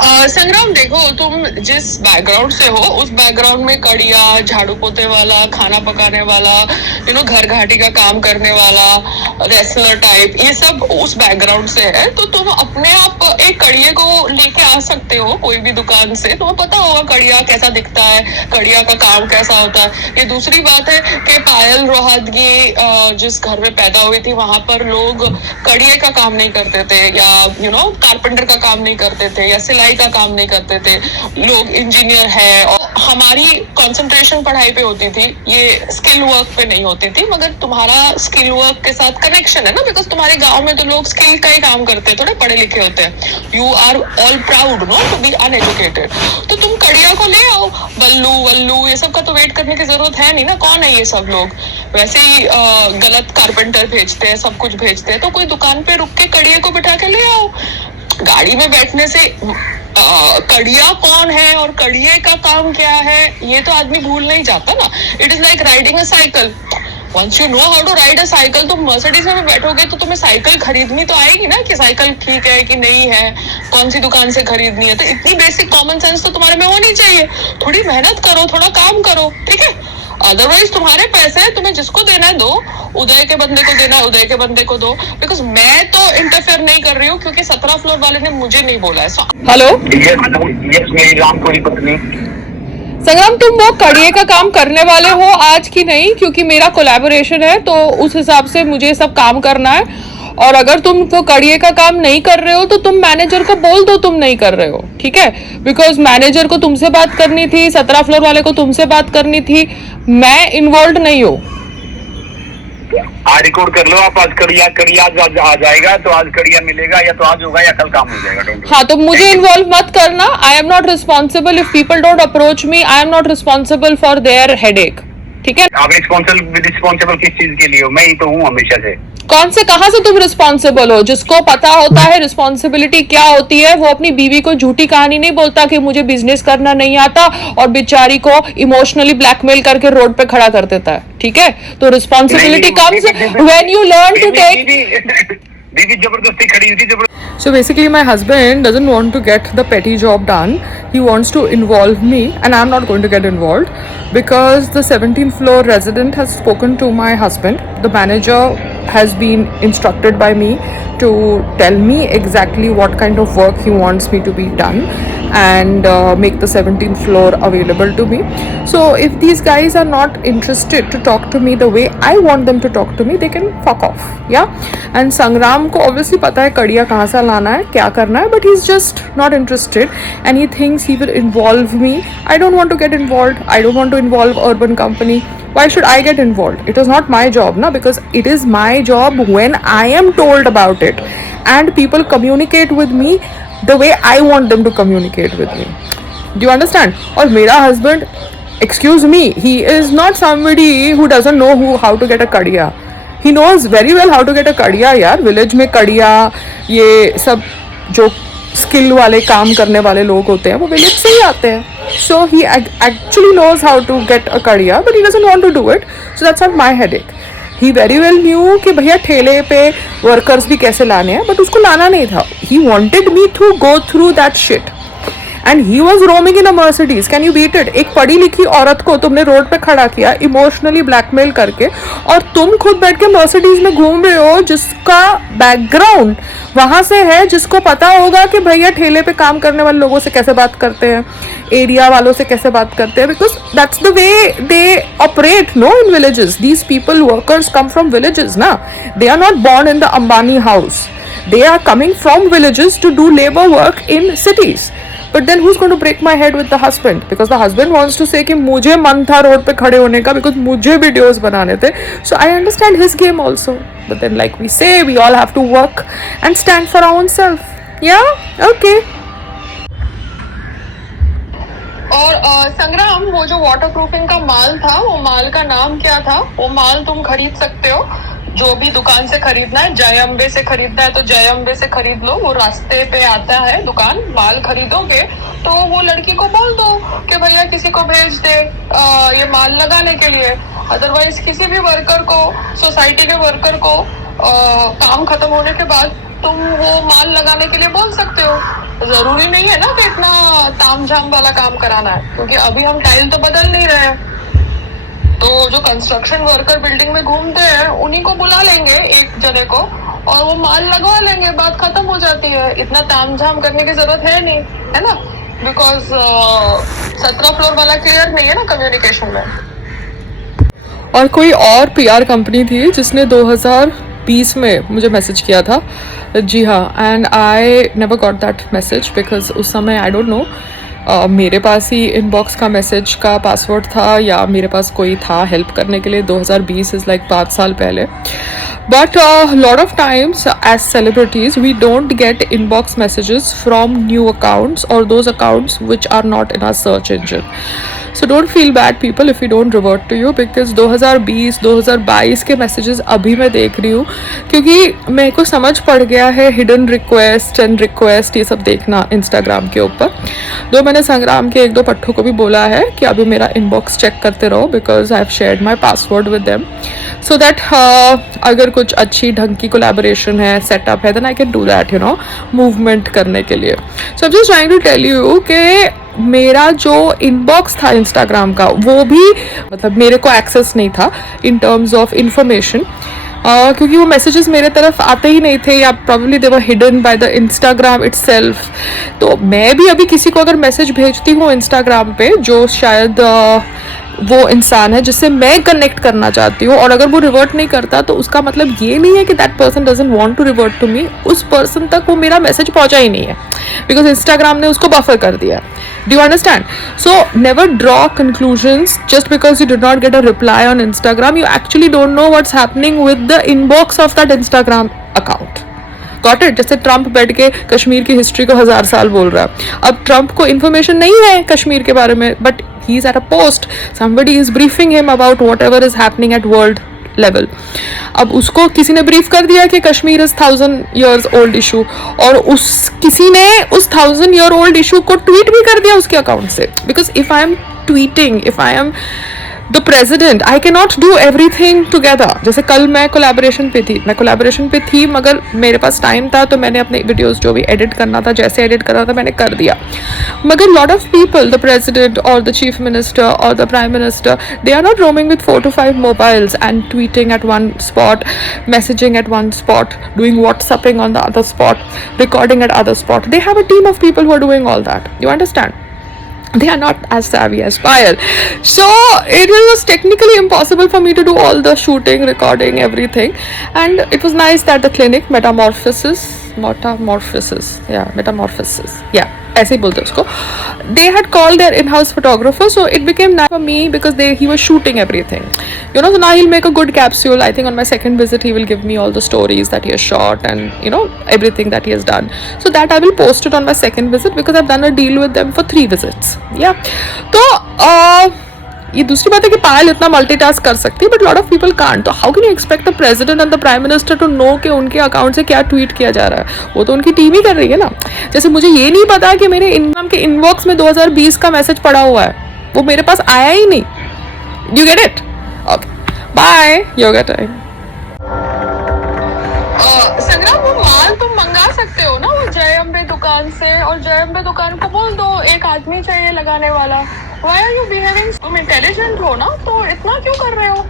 संग्राम देखो, तुम जिस बैकग्राउंड से हो उस बैकग्राउंड में कड़िया, झाड़ू पोते वाला, खाना पकाने वाला, घर घाटी का काम करने वाला, रेसलर टाइप, ये सब उस बैकग्राउंड से है। तो तुम अपने आप एक कड़िये को लेके आ सकते हो कोई भी दुकान से। तुम्हें पता होगा कड़िया कैसा दिखता है, कड़िया का काम कैसा होता है। ये दूसरी बात है कि पायल रोहतगी जिस घर में पैदा हुई थी वहां पर लोग कड़िये का काम नहीं करते थे, या कारपेंटर का काम नहीं करते थे, या सिलाई का काम नहीं करते थे। लोग इंजीनियर है, और हमारी कंसंट्रेशन पढ़ाई पे होती थी, ये स्किल वर्क पे नहीं होती थी। मगर तुम्हारा स्किल वर्क के साथ कनेक्शन है ना, बिकॉज तुम्हारे गांव में तो लोग स्किल का ही काम करते हैं, थोड़े पढ़े लिखे होते हैं। You are all proud no to be uneducated. तो तुम कड़िया को ले आओ। बल्लू वल्लू ये सब का तो वेट करने की जरूरत है नहीं ना। कौन है ये सब लोग? वैसे ही गलत कारपेंटर भेजते हैं, सब कुछ भेजते हैं। तो कोई दुकान पे रुक के कड़िये को बिठा के ले आओ। गाड़ी में बैठने से कड़िया कौन है और कड़िये का काम क्या है ये तो आदमी भूल नहीं जाता ना। It is like riding a cycle. Once you know how to ride a cycle, तुम मर्सिडीज में बैठोगे तो तुम्हें साइकिल खरीदनी तो आएगी ना, कि साइकिल ठीक है कि नहीं है, कौन सी दुकान से खरीदनी है। तो इतनी बेसिक कॉमन सेंस तो तुम्हारे में होनी चाहिए। थोड़ी मेहनत करो, थोड़ा काम करो, ठीक है। अदरवाइज तुम्हारे पैसे हैं, तुम्हें जिसको देना है दो। उदय के बंदे को देना है, उदय के बंदे को दो। बिकॉज मैं तो इंटरफेयर नहीं कर रही हूँ, क्योंकि 17 फ्लोर वाले ने मुझे नहीं बोला है। हेलो, यस मेरी रामपुरी पत्नी। संग्राम, तुम वो कड़िये का काम करने वाले हो आज की नहीं? क्योंकि मेरा कोलैबोरेशन है तो उस हिसाब से मुझे सब काम करना है। और अगर तुम वो कड़िये का काम नहीं कर रहे हो तो तुम मैनेजर को बोल दो तुम नहीं कर रहे हो, ठीक है। बिकॉज मैनेजर को तुमसे बात करनी थी, 17 फ्लोर वाले को तुमसे बात करनी थी। मैं इन्वॉल्व नहीं हूँ। रिकॉर्ड कर लो आप। आज कड़िया आज आ जाएगा तो आज कड़िया मिलेगा, या तो आज होगा या कल काम हो जाएगा। हाँ, तो मुझे इन्वॉल्व मत करना। I am not responsible if people don't approach me. I am not responsible for their headache, ठीक है। आप रिस्पॉन्सिबल किस चीज के लिए हो? मैं ही तो हूँ हमेशा से। कौन से, कहाँ से तुम रिस्पॉन्सिबल हो? जिसको पता होता है रिस्पॉन्सिबिलिटी क्या होती है, वो अपनी बीवी को झूठी कहानी नहीं बोलता कि मुझे बिजनेस करना नहीं आता, और बेचारी को इमोशनली ब्लैकमेल करके रोड पे खड़ा कर देता है, ठीक है। तो responsibility comes when you learn to take. बीवी जबरदस्ती खड़ी हुई थी। So basically my husband doesn't want to get the petty job done. He wants to involve me, and I'm not going to get involved because the 17th floor resident has spoken to my husband. The manager has been instructed by me to tell me exactly what kind of work he wants me to be done, and make the 17th floor available to me. So if these guys are not interested to talk to me the way I want them to talk to me, they can fuck off, yeah. And Sangram को obviously पता है कड़िया कहाँ से लाना है, क्या करना है, but he's just not interested and he thinks he will involve me. I don't want to get involved. I don't want to involve Urban Company. Why should I get involved? It is not my job, na, because it is my job when I am told about it, and people communicate with me the way I want them to communicate with me. Do you understand? और मेरा husband, excuse me, he is not somebody who doesn't know how to get a Kariya. He knows very well how to get a कड़िया यार. Village में कड़िया, ये सब जो skill वाले काम करने वाले लोग होते हैं वो विलेज से ही आते हैं. So he actually knows how to get a Kariya, but he doesn't want to do it. So that's not my headache. He very well knew कि भैया ठेले पे वर्कर्स भी कैसे लाने हैं, बट उसको लाना नहीं था. He wanted me to go through that shit. And he was roaming in a Mercedes. Can you beat it? एक पढ़ी लिखी औरत को तुमने रोड पे खड़ा किया इमोशनली ब्लैकमेल करके, और तुम खुद बैठ के मर्सिडीज में घूम रहे हो, जिसका बैकग्राउंड वहां से है, जिसको पता होगा कि भैया ठेले पे काम करने वाले लोगों से कैसे बात करते हैं, एरिया वालों से कैसे बात करते हैं, because that's the way they operate no in villages. These people workers come from villages ना. They are not born in the Ambani house. They are coming from villages to do labor work in cities. But then who's going to break my head with the husband? Because the husband wants to say कि मुझे मन था road पे खड़े होने का because मुझे videos बनाने थे. So I understand his game also. But then like we say, we all have to work and stand for our own self. Yeah? Okay. और संग्राम, वो जो वाटर प्रूफिंग का माल था, वो माल का नाम क्या था? वो माल तुम खरीद सकते हो जो भी दुकान से खरीदना है. जय अम्बे से खरीदना है तो जय अम्बे से खरीद लो, वो रास्ते पे आता है दुकान. माल खरीदोगे तो वो लड़की को बोल दो कि भैया किसी को भेज दे ये माल लगाने के लिए. अदरवाइज किसी भी वर्कर को, सोसाइटी के वर्कर को काम खत्म होने के बाद तुम वो माल लगाने के लिए बोल सकते हो. जरूरी नहीं है ना कि इतना तामझाम वाला काम कराना है, क्योंकि अभी हम टाइल तो बदल नहीं रहे हैं। तो जो कंस्ट्रक्शन वर्कर बिल्डिंग में घूमते हैं उन्हीं को बुला लेंगे, एक जने को, और वो माल लगवा लेंगे, बात खत्म हो जाती है। इतना तामझाम करने की जरूरत है नहीं, है ना, बिकॉज 17 फ्लोर वाला क्लियर नहीं है ना कम्युनिकेशन में। और कोई और पीआर कंपनी थी जिसने 2020 में मुझे मैसेज किया था, जी हाँ, and I never got that message because उस समय आई डोंट नो मेरे पास ही इनबॉक्स का मैसेज का पासवर्ड था या मेरे पास कोई था हेल्प करने के लिए। 2020 इज़ लाइक 5 साल पहले। But lot of times as celebrities we don't get inbox messages from new accounts और those accounts which are not in our search engine. So don't feel bad people if you don't revert to you, because 2020-2022 के messages अभी मैं देख रही हूँ, क्योंकि मेरे को समझ पड़ गया है हिडन रिक्वेस्ट एंड रिक्वेस्ट ये सब देखना इंस्टाग्राम के ऊपर। दो मैंने संग्राम के 1-2 पट्टों को भी बोला है कि अभी मेरा इनबॉक्स चेक करते रहो, because I have shared my password with them, so that अगर कुछ अच्छी ढंग की कोलैबोरेशन है, सेटअप है, then I can do that, you know, movement करने के लिए। So I am just trying to tell you कि मेरा जो इनबॉक्स था इंस्टाग्राम का, वो भी मतलब मेरे को एक्सेस नहीं था इन टर्म्स ऑफ इंफॉर्मेशन, क्योंकि वो मैसेजेस मेरे तरफ आते ही नहीं थे, या probably they were hidden by the Instagram itself. तो मैं भी अभी किसी को अगर मैसेज भेजती हूँ इंस्टाग्राम पे, जो शायद वो इंसान है जिससे मैं कनेक्ट करना चाहती हूँ, और अगर वो रिवर्ट नहीं करता तो उसका मतलब ये नहीं है कि that person doesn't want to revert to me, उस पर्सन तक वो मेरा मैसेज पहुंचा ही नहीं है, बिकॉज इंस्टाग्राम ने उसको बफर कर दिया। Do you understand? So never draw conclusions just because you did not get a reply on Instagram. You actually don't know what's happening with the inbox of that Instagram account. Got it? जैसे Trump बैठ के कश्मीर की history को 1000 साल बोल रहा है। अब ट्रम्प को इन्फॉर्मेशन नहीं है कश्मीर के बारे में, but he is at a post, somebody is briefing him about whatever is happening at world level. अब उसको किसी ने ब्रीफ कर दिया कि Kashmir is 1000 years old issue, और उस किसी ने उस 1000 year old इशू को ट्वीट भी कर दिया उसके अकाउंट से, because if I am tweeting, if I am the president, I can not do everything together. जैसे कल मैं कोलैबोरेशन पे थी, मगर मेरे पास टाइम था तो मैंने अपने वीडियोस जो भी एडिट करना था, जैसे एडिट करना था मैंने कर दिया। मगर lot of people, the president और द चीफ मिनिस्टर और the prime minister, they are not roaming with 4 to 5 mobiles and tweeting at one spot, messaging at one spot, doing WhatsApping on the other spot, recording at other spot. They have a team of people who are doing all that. You understand? They are not as savvy as Payal. So it was technically impossible for me to do all the shooting, recording, everything. And it was nice that the clinic, Metamorphosis, yeah, ऐसे ही बोलते उसको, they had called their in-house photographer, so it became nice for me because he was shooting everything, you know. So now he'll make a good capsule. I think on my second visit he will give me all the stories that he has shot and, you know, everything that he has done, so that I will post it on my second visit because I've done a deal with them for 3 visits. Yeah, तो ये दूसरी बात है कि पायल इतना multitask कर सकती है, but lot of people can't. तो how can you expect the president and the prime minister to know कि उनके अकाउंट से क्या ट्वीट किया जा रहा है? वो तो उनकी टीम ही कर रही है ना। जैसे मुझे ये नहीं पता कि मेरे इनकम के इनबॉक्स में 2020 का मैसेज पड़ा हुआ है, वो मेरे पास आया ही नहीं। You get it? Okay, bye, yoga time. Sangram, वो माल तुम मंगा सकते हो ना वो जय अम्बे दुकान से, और जय अम्बे दुकान को बोल दो एक आदमी चाहिए लगाने वाला। Why are you behaving? तुम इंटेलिजेंट हो ना, तो इतना क्यों कर रहे हो?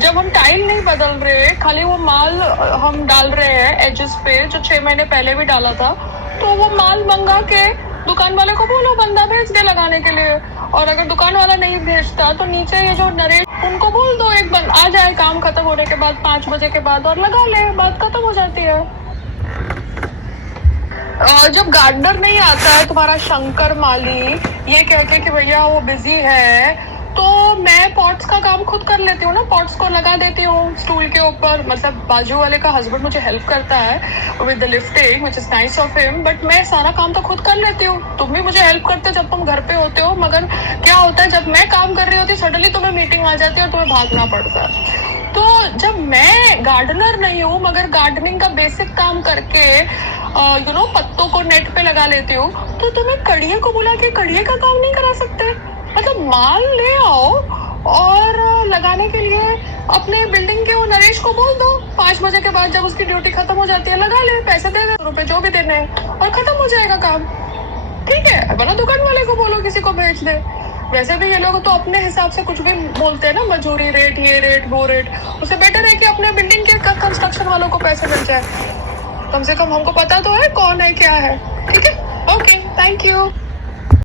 जब हम टाइल नहीं बदल रहे, खाली वो माल हम डाल रहे हैं एजेस पे, जो 6 महीने पहले भी डाला था, तो वो माल मंगा के दुकान वाले को बोलो बंदा भेज दे लगाने के लिए। और अगर दुकान वाला नहीं भेजता तो नीचे ये जो नरेश, उनको बोल दो एक बंदा आ जाए काम खत्म होने के बाद 5 बजे के बाद, और लगा ले, बात खत्म हो जाती है। जब गार्डनर नहीं आता है तुम्हारा शंकर माली ये कह के कि भैया वो बिजी है, तो मैं पॉट्स का काम खुद कर लेती हूँ ना, पॉट्स को लगा देती हूँ स्टूल के ऊपर। मतलब बाजू वाले का हस्बैंड मुझे हेल्प करता है with the lifting, which is nice of him, but मैं सारा काम तो खुद कर लेती हूँ। तुम भी मुझे हेल्प करते हो जब तुम घर पे होते हो, मगर क्या होता है जब मैं काम कर रही होती सडनली तुम्हें मीटिंग आ जाती है और तुम्हें भागना पड़ता है। तो जब मैं गार्डनर नहीं हूँ मगर गार्डनिंग का बेसिक काम करके यू नो पत्तों को नेट पे लगा लेती हूँ, तो तुम्हें कड़िए को बुला के कड़िए का काम नहीं करा सकते? मतलब माल ले आओ और लगाने के लिए अपने बिल्डिंग के वो नरेश को बोल दो 5 बजे के बाद जब उसकी ड्यूटी खत्म हो जाती है लगा ले, पैसे दे दे, रुपए जो भी देने हैं और खत्म हो जाएगा काम। ठीक है, वरना दुकान वाले को बोलो किसी को भेज दे। वैसे भी ये लोग तो अपने हिसाब से कुछ भी बोलते हैं ना, मजदूरी रेट, ये रेट, वो रेट। उससे बेटर है कि अपने बिल्डिंग के कंस्ट्रक्शन वालों को पैसे मिल जाए। कम से कम हमको पता तो है कौन है क्या है। ठीक है, ओके, थैंक यू।